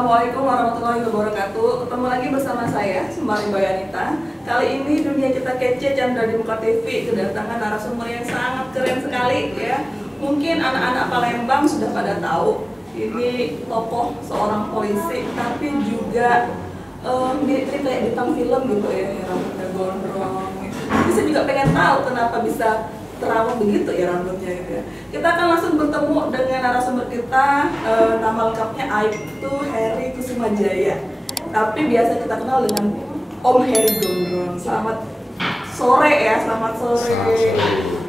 Assalamualaikum warahmatullahi wabarakatuh. Ketemu lagi bersama saya, Sumari Bayanita. Kali ini Dunia Kita Kece Chandra di Muka TV kedatangan narasumber yang sangat keren sekali ya. Mungkin anak-anak Palembang sudah pada tahu ini tokoh seorang polisi, tapi juga mirip-mirip kayak bintang film gitu ya, rambutnya gondrong. Jadi saya juga pengen tahu kenapa bisa terawat begitu ya rambutnya gitu ya. Kita akan langsung bertemu dengan narasumber kita, nama lengkapnya Aibtu Heri Kusumajaya, tapi biasa kita kenal dengan Om Heri Gondrong. Selamat sore ya, selamat sore.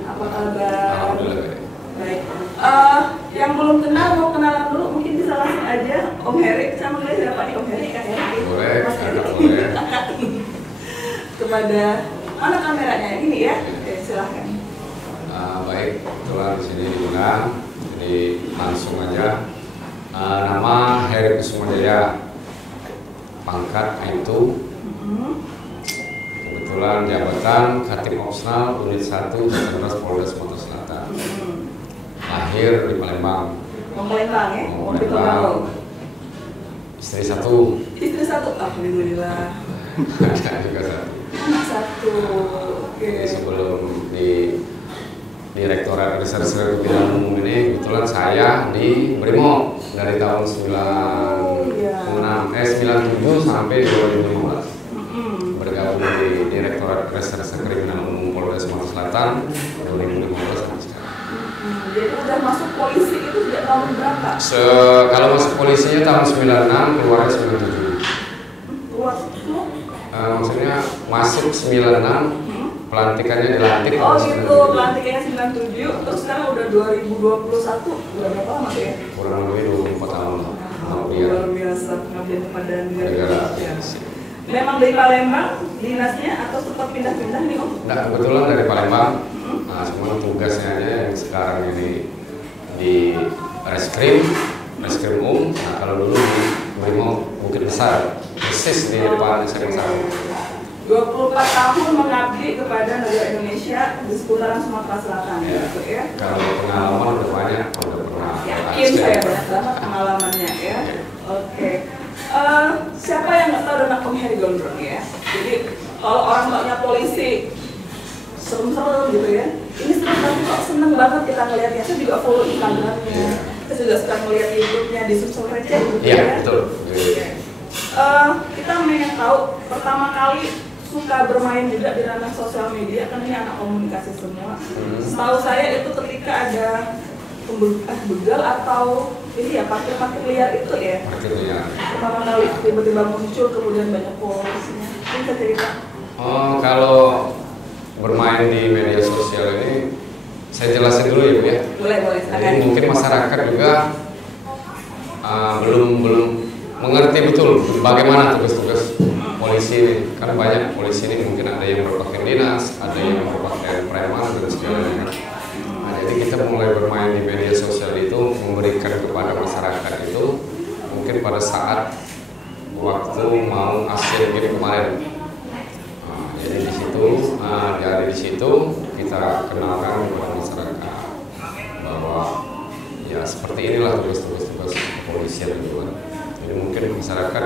Apa kabar? Baik. Yang belum kenal mau kenalan dulu, mungkin bisa langsung aja Om Heri. Saya manggil siapa nih Om Heri? Kak Heri? Boleh, Mas Heri. boleh. Kepada mana kameranya? Ini ya. Oke, silahkan. Baik, kebetulan di sini diundang, jadi langsung aja. Nama Heri Kusumajaya, pangkat Aibtu. Kebetulan jabatan Katip Opsional Unit 1 Jatibas Polda Sumatera Selatan. Lahir di Palembang. Palembang ya? Mau Palembang. Istri satu. Istri satu, alhamdulillah. Ada juga satu. Anak satu. Oke. Jadi sebelum di Direktorat Reserse Kriminal Umum ini, kebetulan saya di Brimob dari tahun 97 sampai 2015. Bergabung di Direktorat Reserse Kriminal Umum Polda Sumatera Selatan 2015 sampai sekarang. Jadi udah masuk polisi itu sejak tahun berapa? Kalau masuk polisinya tahun 96, keluarnya 97. Luas itu? Maksudnya masuk 96, pelantikannya dilantik. Oh gitu, pelantikannya 97, terus sekarang udah 2021, udah berapa lama tuh ya? Kurang lebih 24 tahun. Luar biasa, pengabdian kepada negara. Ya. Memang dari Palembang dinasnya atau sempat pindah-pindah nih Om? Nah, kebetulan dari Palembang. Nah, cuma tugasnya aja yang sekarang ini di Reskrim Nah, kalau dulu di Brimob Bukit Besar, persis di depan SMP 1. 24 tahun mengabdi kepada negara Indonesia di seputaran Sumatera Selatan gitu ya. Kalau pengalaman udah banyak, udah pernah. Yakin saya banyak banget pengalamannya ya. Oke. Siapa yang nggak tahu tentang Om Heri Gondrong ya? Jadi kalau orang taunya polisi serem-serem gitu ya. Ini serem tapi kok seneng banget kita ngeliatnya. Saya juga follow Instagramnya. Saya juga suka ngeliat YouTube-nya di Sumsel Receh gitu Iya, ya. betul. Kita pengen tahu pertama kali suka bermain juga di ranah sosial media, kan ini anak komunikasi semua. Setahu saya itu ketika ada begal atau ini ya parkir liar itu ya. Parkir liar. Pertama kali tiba-tiba muncul kemudian banyak polisinya. Ini saya cerita. Oh, kalau bermain di media sosial ini saya jelasin dulu ya Bu ya. Boleh. Jadi mungkin masyarakat juga belum mengerti betul bagaimana tugas-tugas polisi ini. Karena banyak polisi ini mungkin ada yang berpakaian dinas, ada yang berpakaian preman dan sebagainya. Nah, jadi kita mulai bermain di media sosial itu memberikan kepada masyarakat itu mungkin pada saat waktu mau Asian Games kemarin. Nah, jadi dari situ kita kenalkan kepada masyarakat bahwa ya seperti inilah tugas-tugas kepolisian gitu kan. Jadi mungkin masyarakat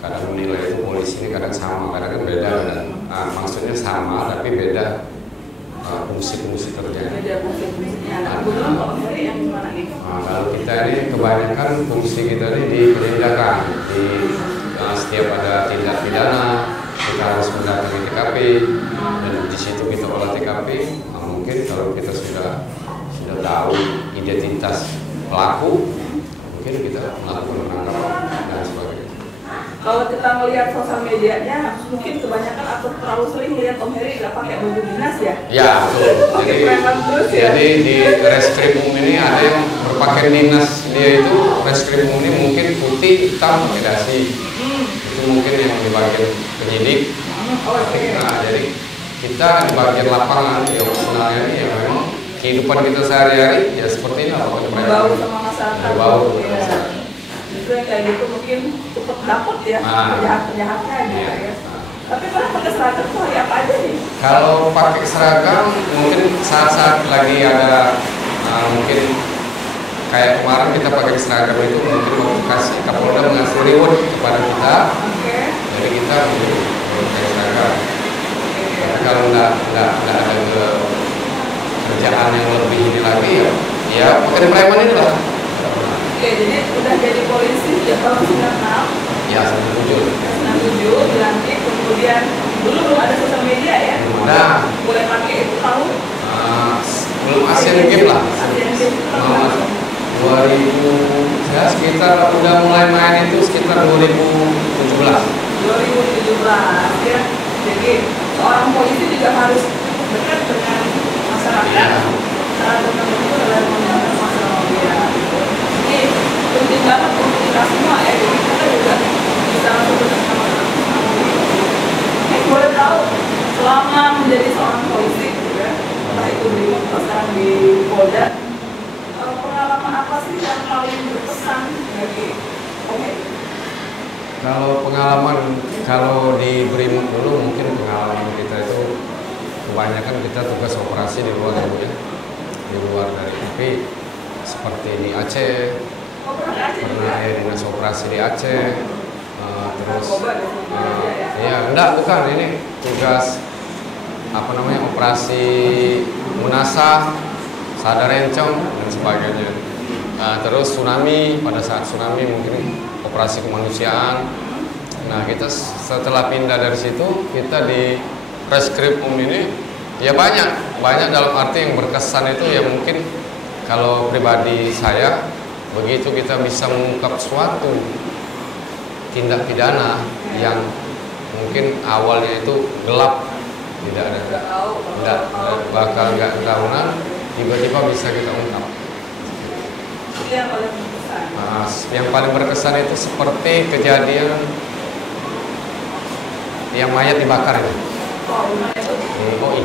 kadang menilai itu polisi ini kadang sama, kadang kan beda kan. Maksudnya sama tapi beda fungsi-fungsi kerjanya. Beda fungsi-fungsinya. Nah, kebetulan kalau Heri yang gimana nih? Kalau kita ini kebanyakan fungsi kita ini di penindakan, setiap ada tindak pidana kita harus mendatangi TKP dan di situ kita olah TKP. Mungkin kalau kita sudah tahu identitas pelaku, mungkin kita melakukan penangkapan dan sebagainya. Kalau kita melihat sosial medianya, mungkin kebanyakan atau terlalu sering lihat Om Heri nggak pakai baju dinas ya? Ya, betul. Pakai preman terus ya? Jadi di Reskrim Umum ini ada yang berpakaian dinas, dia itu Reskrim Umum ini mungkin putih, hitam, pakai dasi. Itu mungkin yang di bagian penyidik. Nah, jadi kita di bagian lapangan, di opsionalnya ini ya memang kehidupan kita sehari-hari ya seperti ini lah. Berbau sama masyarakat. Berbau. Itu yang kayak gitu mungkin cepet dapet ya penjahat-penjahatnya gitu ya. Tapi kalau pakai seragam tuh hari apa aja nih? Kalau pakai seragam mungkin saat-saat lagi ada mungkin kayak kemarin kita pakai seragam itu mungkin kasih Kapolda pakaian preman ini lah. Nggak pernah. Oke, jadi udah jadi polisi sejak tahun 96. Ya, 97. 97 dilantik, kemudian dulu belum ada sosial media ya. Belum ada. Mulai pakai itu tahun Belum Asian Games lah. Asian Games itu tahun Nah, berapa? 2000 ya sekitar udah mulai main itu sekitar 2017. 2017 ya. Jadi seorang polisi juga harus dekat dengan masyarakat. Iya. Salah satu itu adalah menggunakan sosial media. Ini penting banget untuk kita semua ya. Jadi kita juga bisa langsung dekat sama masyarakat. Ini boleh tahu selama menjadi seorang polisi juga, entah itu di sekarang di Polda, pengalaman apa sih yang paling berkesan bagi Om Heri? Kalau pengalaman, kalau di Brimob dulu mungkin pengalaman kita itu kebanyakan kita tugas operasi di luar dulu ya, di luar dari tapi seperti di Aceh, Oh, pernah ke Aceh juga? pernah ya dinas operasi di Aceh, terus Narkoba di sana ya? ya enggak bukan ini tugas apa namanya operasi Munasah, Sadar Encong dan sebagainya. Terus tsunami, pada saat tsunami mungkin operasi kemanusiaan. Nah kita setelah pindah dari situ kita di Reskrimum ini ya banyak dalam arti yang berkesan itu ya mungkin kalau pribadi saya begitu kita bisa mengungkap suatu tindak pidana yang mungkin awalnya itu gelap tidak ada bakal nggak ketahuan tiba-tiba bisa kita ungkap. Itu yang paling berkesan. Nah, yang paling berkesan itu seperti kejadian yang mayat dibakar itu Oh, gimana itu? di OI.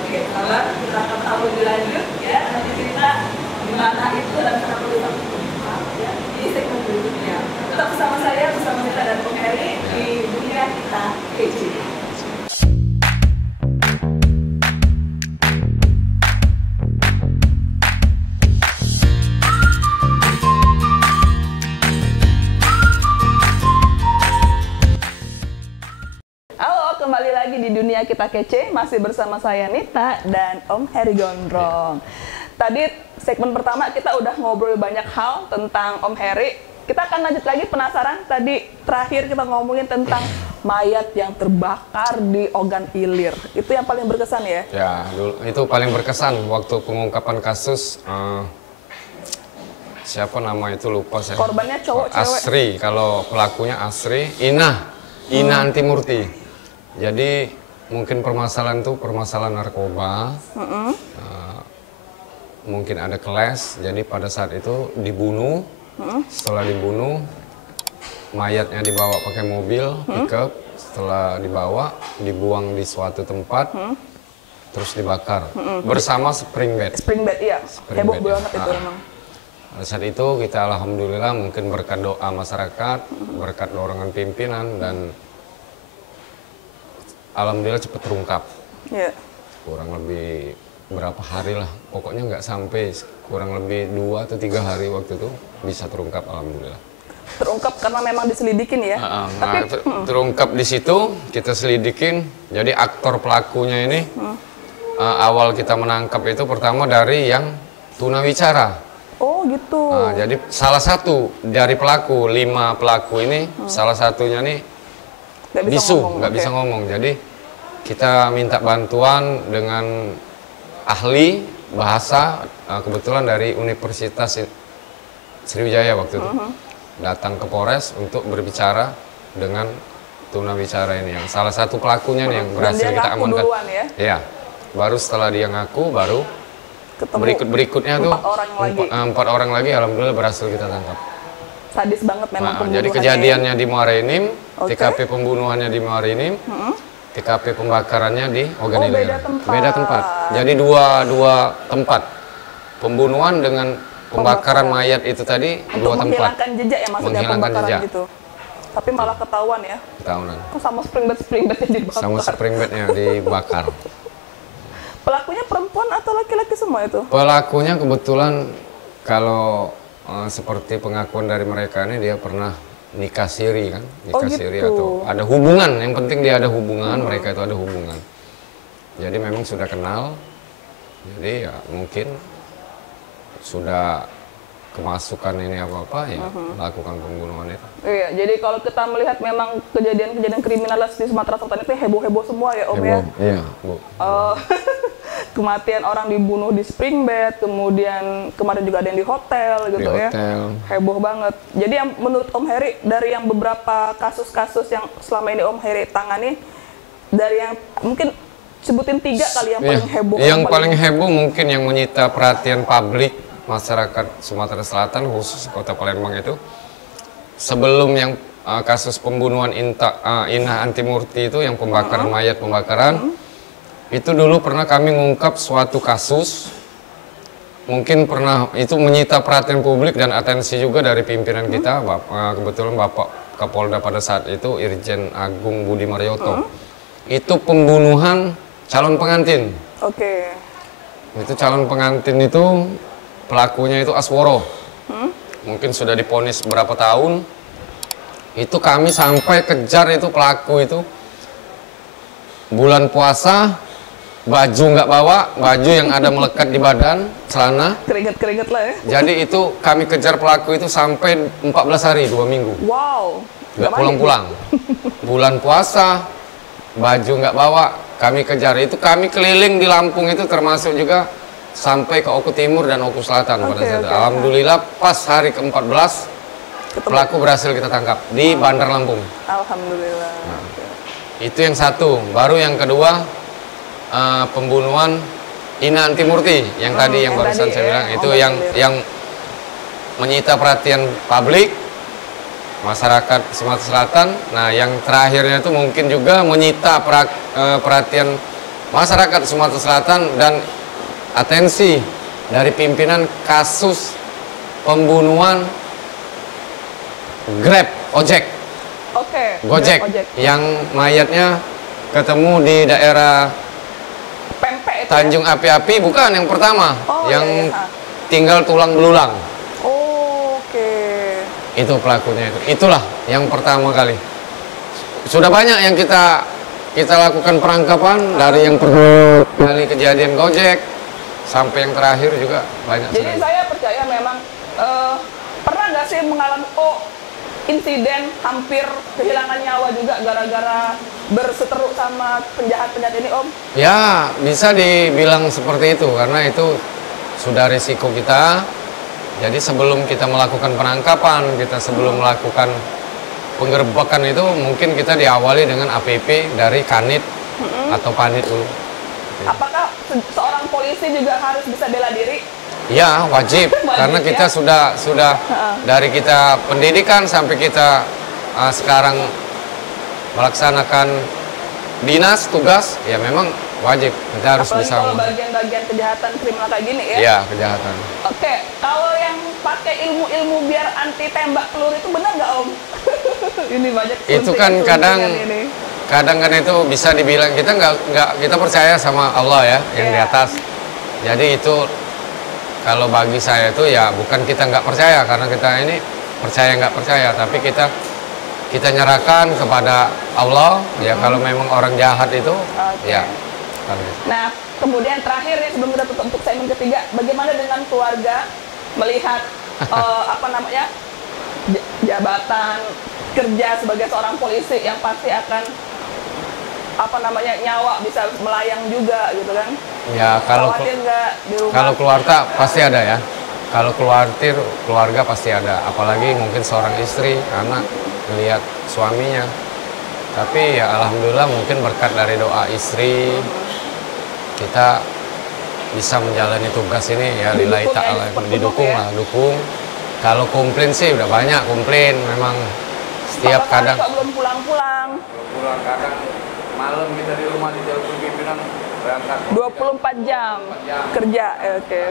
Oke, kalau kita akan tahu lebih lanjut ya, nanti cerita di mana itu dan kenapa kita ya, di segmen berikutnya. Tetap bersama saya, bersama kita dan Om Heri di Dunia Kita Kece. Halo, kembali lagi di Dunia Kita Kece, masih bersama saya Nita dan Om Heri Gondrong. Tadi segmen pertama kita udah ngobrol banyak hal tentang Om Heri. Kita akan lanjut lagi, penasaran tadi terakhir kita ngomongin tentang mayat yang terbakar di Ogan Ilir. Itu yang paling berkesan ya? Ya, dulu itu paling berkesan waktu pengungkapan kasus siapa nama itu lupa saya. Korbannya cowok cewek? Asri, kalau pelakunya Asri, Ina Antimurti. Jadi mungkin permasalahan itu permasalahan narkoba, mungkin ada keles. Jadi pada saat itu dibunuh. Setelah dibunuh, mayatnya dibawa pakai mobil pickup. Setelah dibawa, dibuang di suatu tempat, terus dibakar bersama spring bed. Spring bed, iya. Spring Heboh bed, ya. banget itu emang. Pada saat itu kita alhamdulillah mungkin berkat doa masyarakat, berkat dorongan pimpinan dan alhamdulillah cepat terungkap. Iya. Kurang lebih berapa hari lah, pokoknya nggak sampai kurang lebih 2 atau 3 hari waktu itu bisa terungkap alhamdulillah. Terungkap karena memang diselidikin ya. Nah, terungkap di situ kita selidikin. Jadi aktor pelakunya ini awal kita menangkap itu pertama dari yang tunawicara. Oh gitu. Nah, jadi salah satu dari pelaku 5 pelaku ini salah satunya nih Nggak bisa bisu, ngomong, nggak oke. bisa ngomong. Jadi kita minta bantuan dengan ahli bahasa kebetulan dari Universitas Sriwijaya waktu itu datang ke Polres untuk berbicara dengan tunawicara ini yang salah satu pelakunya nih yang Dan berhasil dia kita ngaku amankan. duluan ya? Iya. Baru setelah dia ngaku baru Ketemu berikutnya tuh 4 orang lagi. 4 orang lagi alhamdulillah berhasil kita tangkap. Sadis banget memang Nah, pembunuhannya. jadi kejadiannya di Muarainim, Oke. TKP pembunuhannya di Muarainim, TKP pembakarannya di Ogan Oh, Ilir. beda tempat. Beda tempat. Jadi dua tempat. Pembunuhan dengan pembakaran mayat itu tadi Untuk dua tempat. menghilangkan jejak ya maksudnya Menghilangkan pembakaran jejak. gitu. Tapi malah ketahuan ya. Tahunan. Kok sama spring bednya dibakar. Sama spring bednya dibakar. Pelakunya perempuan atau laki-laki semua itu? Pelakunya kebetulan kalau seperti pengakuan dari mereka ini dia pernah nikah siri kan, nikah Oh, siri gitu. atau ada hubungan, yang penting dia ada hubungan, mereka itu ada hubungan. Jadi memang sudah kenal, jadi ya mungkin sudah kemasukan ini apa-apa ya lakukan pembunuhan itu. Iya, jadi kalau kita melihat memang kejadian-kejadian kriminal di Sumatera Selatan itu heboh-heboh semua ya Om ya. Iya, Bu. Kematian orang dibunuh di spring bed, kemudian kemarin juga ada yang di hotel gitu ya. Heboh banget. Jadi yang menurut Om Heri dari yang beberapa kasus-kasus yang selama ini Om Heri tangani, dari yang mungkin sebutin 3 kali yang paling heboh. Yang paling heboh mungkin yang menyita perhatian publik masyarakat Sumatera Selatan khusus Kota Palembang itu sebelum yang kasus pembunuhan Inah Antimurti itu yang pembakaran mayat itu dulu pernah kami ngungkap suatu kasus mungkin pernah itu menyita perhatian publik dan atensi juga dari pimpinan kita kebetulan Bapak Kapolda pada saat itu Irjen Agung Budi Marioto itu pembunuhan calon pengantin. Itu calon pengantin itu pelakunya itu Asworo, mungkin sudah divonis berapa tahun. Itu kami sampai kejar itu pelaku itu bulan puasa, baju nggak bawa, baju yang ada melekat di badan, celana. Keringet-keringet lah ya. Jadi itu kami kejar pelaku itu sampai 14 hari, 2 minggu. Wow. Nggak pulang-pulang. Bulan puasa, baju nggak bawa, kami kejar. Itu kami keliling di Lampung itu termasuk juga sampai ke Oku Timur dan Oku Selatan pada saat itu. Alhamdulillah pas hari ke-14 pelaku berhasil kita tangkap di Bandar Lampung. Alhamdulillah. Nah, itu yang satu. Baru yang kedua pembunuhan Inah Antimurti yang tadi yang barusan saya bilang itu yang menyita perhatian publik masyarakat Sumatera Selatan. Nah, yang terakhirnya itu mungkin juga menyita perhatian masyarakat Sumatera Selatan dan atensi dari pimpinan kasus pembunuhan Grab ojek. Gojek yang mayatnya ketemu di daerah Pempek itu Tanjung Api-Api, bukan yang pertama, yang tinggal tulang belulang. Itu pelakunya itu. Itulah yang pertama kali. Sudah banyak yang kita lakukan penangkapan dari yang pertama kali kejadian Gojek sampai yang terakhir juga banyak. Jadi saya percaya memang pernah nggak sih mengalami insiden hampir kehilangan nyawa juga gara-gara berseteru sama penjahat-penjahat ini Om? Ya, bisa dibilang seperti itu karena itu sudah risiko kita. Jadi sebelum kita melakukan penangkapan, kita sebelum melakukan penggerbekan itu mungkin kita diawali dengan APP dari Kanit atau Panit dulu. Apakah seorang polisi juga harus bisa bela diri? Ya, wajib karena kita sudah dari kita pendidikan sampai kita sekarang melaksanakan dinas tugas, ya memang wajib kita harus apalagi bisa. Kalau bagian-bagian kejahatan kriminal kayak gini ya? Iya, kejahatan. Oke, kalau yang pakai ilmu-ilmu biar anti tembak peluru itu benar nggak Om? Ini banyak. Itu kan kadang kan itu bisa dibilang kita kita percaya sama Allah ya yang di atas. Jadi itu kalau bagi saya itu ya bukan kita nggak percaya karena kita ini percaya nggak percaya, tapi kita nyerahkan kepada Allah ya kalau memang orang jahat itu ya. Nah kemudian terakhir ya sebelum kita tutup untuk segmen ketiga, bagaimana dengan keluarga melihat jabatan kerja sebagai seorang polisi yang pasti akan nyawa bisa melayang juga gitu kan? Ya kalau keluarga pasti ada ya. Kalau keluarga pasti ada, apalagi mungkin seorang istri, anak melihat suaminya. Tapi ya alhamdulillah mungkin berkat dari doa istri kita bisa menjalani tugas ini ya lillahi ta'ala, didukung. Kalau komplain sih udah banyak komplain memang setiap kadang belum pulang-pulang. Kadang malam kita di rumah di telepon pimpinan berangkat 24 jam kerja. Oke.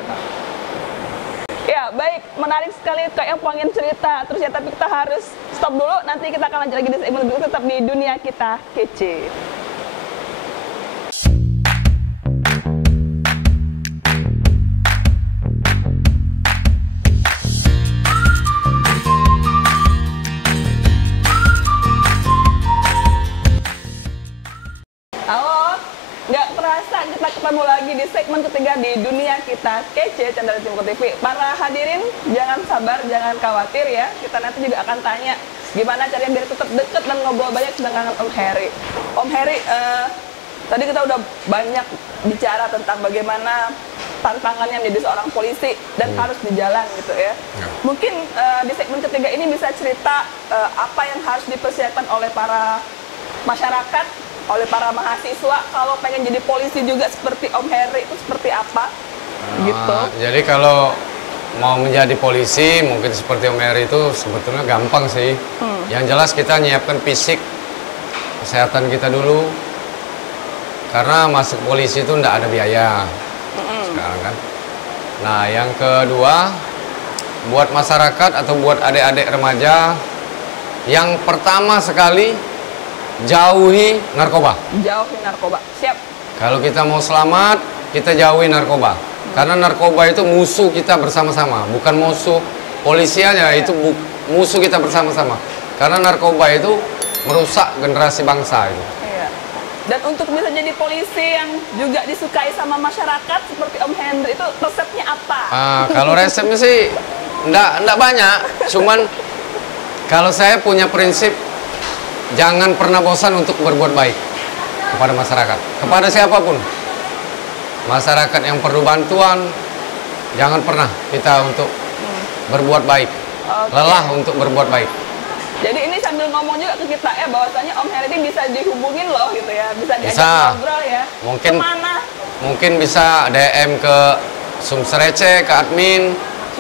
Ya baik, menarik sekali kayak yang pengen cerita terus ya, tapi kita harus stop dulu, nanti kita akan lanjut lagi di segmen berikutnya, tetap di Dunia Kita Kece. ketemu lagi di segmen ketiga di Dunia Kita Kece Chandra di Muka TV. Para hadirin jangan sabar, jangan khawatir ya. Kita nanti juga akan tanya gimana caranya biar tetap deket dan ngobrol banyak dengan Om Heri. Om Heri, tadi kita udah banyak bicara tentang bagaimana tantangannya menjadi seorang polisi dan harus di jalan gitu ya. Mungkin di segmen ketiga ini bisa cerita apa yang harus dipersiapkan oleh para masyarakat, oleh para mahasiswa kalau pengen jadi polisi juga seperti Om Heri itu seperti apa gitu. Jadi kalau mau menjadi polisi mungkin seperti Om Heri itu sebetulnya gampang sih. Yang jelas kita nyiapkan fisik, kesehatan kita dulu. Karena masuk polisi itu enggak ada biaya sekarang kan. Nah yang kedua, buat masyarakat atau buat adik-adik remaja, yang pertama sekali jauhi narkoba. Jauhi narkoba, siap. Kalau kita mau selamat, kita jauhi narkoba. Karena narkoba itu musuh kita bersama-sama, bukan musuh polisi aja, itu musuh kita bersama-sama. Karena narkoba itu merusak generasi bangsa itu. Dan untuk bisa jadi polisi yang juga disukai sama masyarakat seperti Om Hendri itu resepnya apa? Kalau resepnya sih enggak banyak, cuman kalau saya punya prinsip jangan pernah bosan untuk berbuat baik kepada masyarakat, kepada siapapun. Masyarakat yang perlu bantuan, jangan pernah kita untuk berbuat baik, lelah untuk berbuat baik. Jadi ini sambil ngomong juga ke kita ya, bahwasanya Om Heri ini bisa dihubungin loh gitu ya, bisa diajak ngobrol ya. Kemana? Mungkin bisa DM ke Sumserece, ke admin,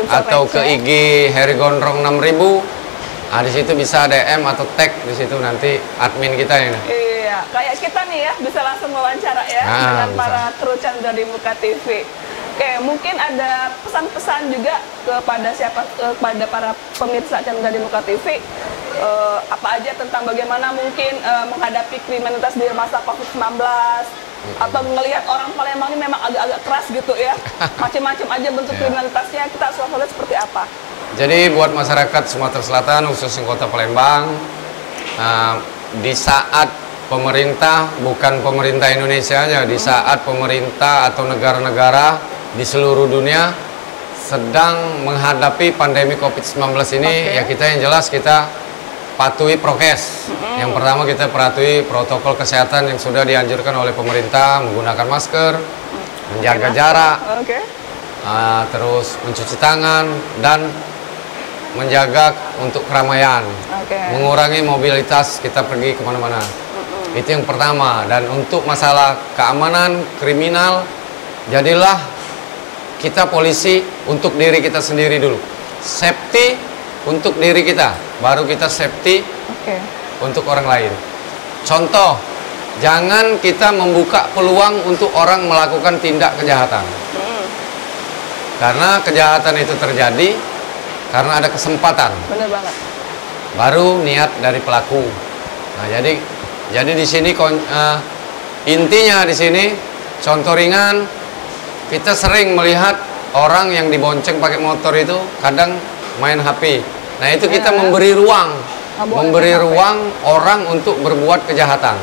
atau ke IG Heri Gondrong 6000. Nah di situ bisa DM atau tag di situ nanti admin kita ini. Iya, kayak kita nih ya, bisa langsung wawancara ya dengan bisa. Para kru Chandra di Muka TV. Oke, mungkin ada pesan-pesan juga kepada para pemirsa Chandra di Muka TV. Apa aja tentang bagaimana mungkin menghadapi kriminalitas di masa COVID-19 atau melihat orang Palembang ini memang agak-agak keras gitu ya, macam-macam aja bentuk kriminalitasnya, kita suasana seperti apa? Jadi buat masyarakat Sumatera Selatan khususnya Kota Palembang, di saat pemerintah, bukan pemerintah Indonesia aja, di saat pemerintah atau negara-negara di seluruh dunia sedang menghadapi pandemi COVID-19 ini, ya kita yang jelas kita patuhi prokes. Yang pertama kita patuhi protokol kesehatan yang sudah dianjurkan oleh pemerintah, menggunakan masker, menjaga jarak, terus mencuci tangan dan menjaga untuk keramaian, mengurangi mobilitas kita pergi kemana-mana. Itu yang pertama. Dan untuk masalah keamanan kriminal, jadilah kita polisi untuk diri kita sendiri dulu, safety untuk diri kita, baru kita safety untuk orang lain. Contoh, jangan kita membuka peluang untuk orang melakukan tindak kejahatan. Karena kejahatan itu terjadi karena ada kesempatan. Benar banget. Baru niat dari pelaku. Nah, jadi di sini intinya di sini contoh ringan, kita sering melihat orang yang dibonceng pakai motor itu kadang main HP. Nah itu kita memberi ruang, orang untuk berbuat kejahatan.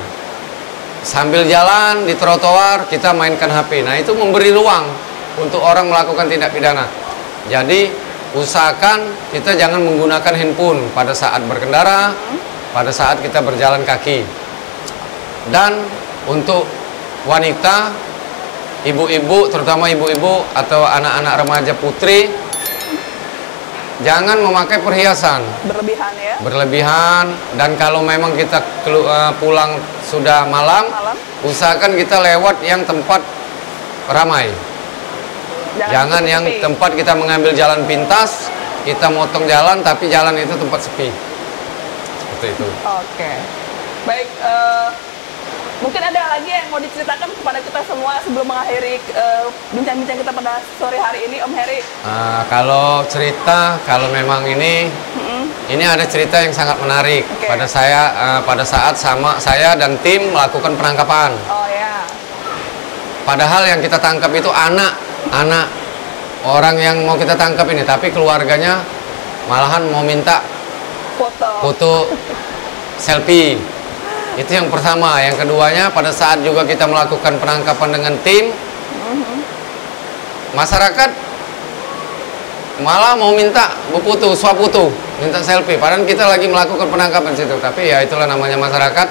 Sambil jalan di trotoar kita mainkan HP. Nah itu memberi ruang untuk orang melakukan tindak pidana. Jadi usahakan kita jangan menggunakan handphone pada saat berkendara, pada saat kita berjalan kaki. Dan untuk wanita, ibu-ibu, terutama ibu-ibu atau anak-anak remaja putri, jangan memakai perhiasan berlebihan ya. Berlebihan. Dan kalau memang kita pulang sudah malam, usahakan kita lewat yang tempat ramai. Jangan yang tempat kita mengambil jalan pintas, kita motong jalan tapi jalan itu tempat sepi. Seperti itu. Oke. Baik, mungkin ada lagi yang mau diceritakan kepada kita semua sebelum mengakhiri bincang-bincang kita pada sore hari ini, Om Heri? Kalau cerita, kalau memang ini ada cerita yang sangat menarik. Pada saat saya dan tim melakukan penangkapan. Oh ya. Padahal yang kita tangkap itu anak orang yang mau kita tangkap ini, tapi keluarganya malahan mau minta foto selfie. Itu yang pertama. Yang keduanya, pada saat juga kita melakukan penangkapan dengan tim, masyarakat malah mau minta beputu, swaputu, minta selfie. Padahal kita lagi melakukan penangkapan situ. Tapi ya itulah namanya masyarakat,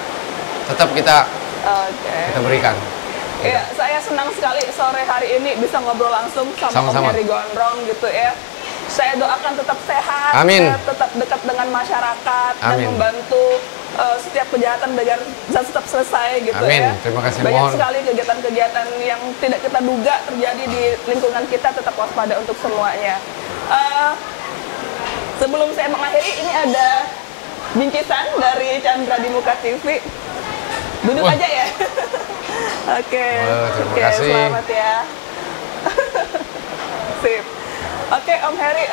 tetap kita berikan. Ya, saya senang sekali sore hari ini bisa ngobrol langsung sama Om Heri Gondrong gitu ya. Saya doakan tetap sehat, amin. Tetap dekat dengan masyarakat, amin. Dan membantu setiap kejahatan dengan tetap selesai gitu amin. Ya. Terima kasih. Banyak mohon. sekali kegiatan-kegiatan yang tidak kita duga terjadi di lingkungan kita, tetap waspada untuk semuanya. Sebelum saya mengakhiri, ini ada bingkisan dari Chandra di Muka TV. Duduk aja ya. Oke. Terima kasih. Selamat ya. Sip. Oke, Om Heri,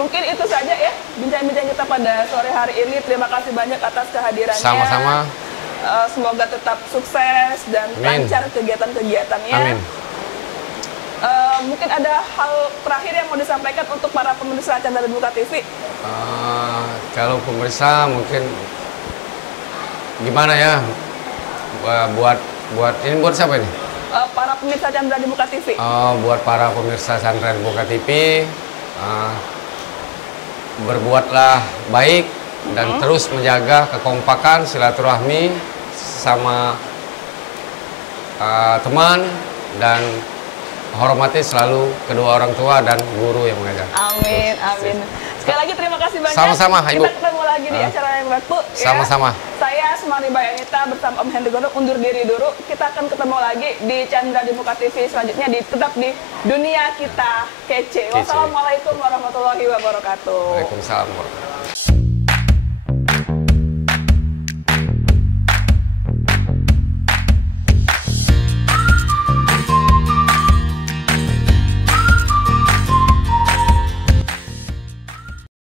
mungkin itu saja ya bincang-bincang kita pada sore hari ini. Terima kasih banyak atas kehadirannya. Sama-sama. Semoga tetap sukses dan lancar kegiatan-kegiatannya. Amin. Mungkin ada hal terakhir yang mau disampaikan untuk para pemirsa Chandra di Muka TV? Kalau pemirsa mungkin gimana ya? Buat buat siapa ini? Para pemirsa Chandra di Muka TV. Buat para pemirsa Chandra di Muka TV, berbuatlah baik dan terus menjaga kekompakan, silaturahmi sama teman, dan hormati selalu kedua orang tua dan guru yang mengajar. Amin, amin. Sekali lagi terima kasih banyak. Sama-sama, Ibu. Kita ketemu lagi di acara yang waktu. Sama-sama. Ya. Saya Sumari Bayanita bersama Om Heri Gondrong undur diri dulu. Kita akan ketemu lagi di Chandra di Muka TV selanjutnya, tetap di Dunia Kita Kece. Wassalamualaikum warahmatullahi wabarakatuh. Waalaikumsalam warahmatullahi wabarakatuh.